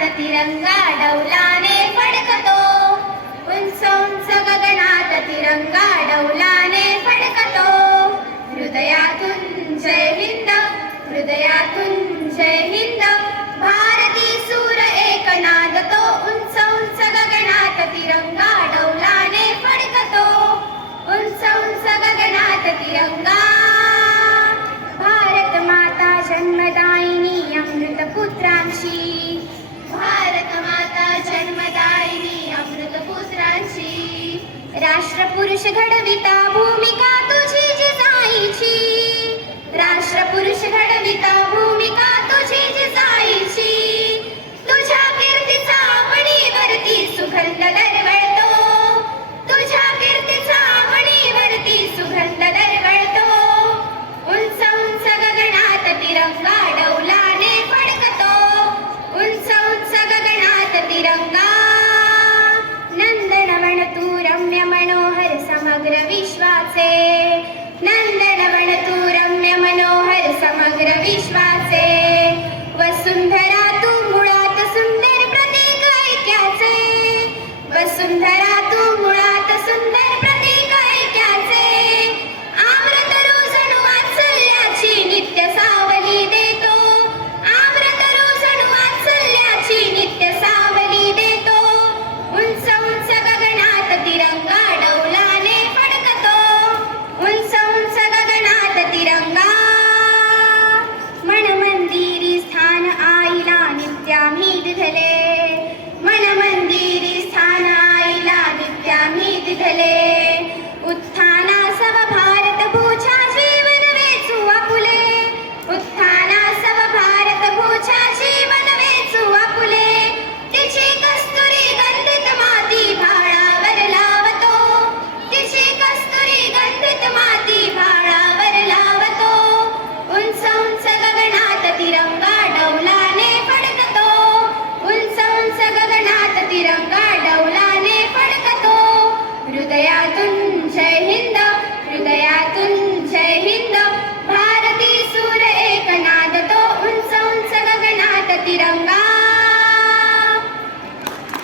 तिरंगा डौलाने फडकतो. उंच उंच गगनात तिरंगा डौलाने फडकतो. हृदयातून जय हिंद हृदयातून जय हिंद. भारती सूर एक नादतो उंच उंच गगनात तिरंगा डौलाने फडकतो. उंच उंच गगनात तिरंगा ष्ट्रपुरुषघविता भूमिका Ángeles.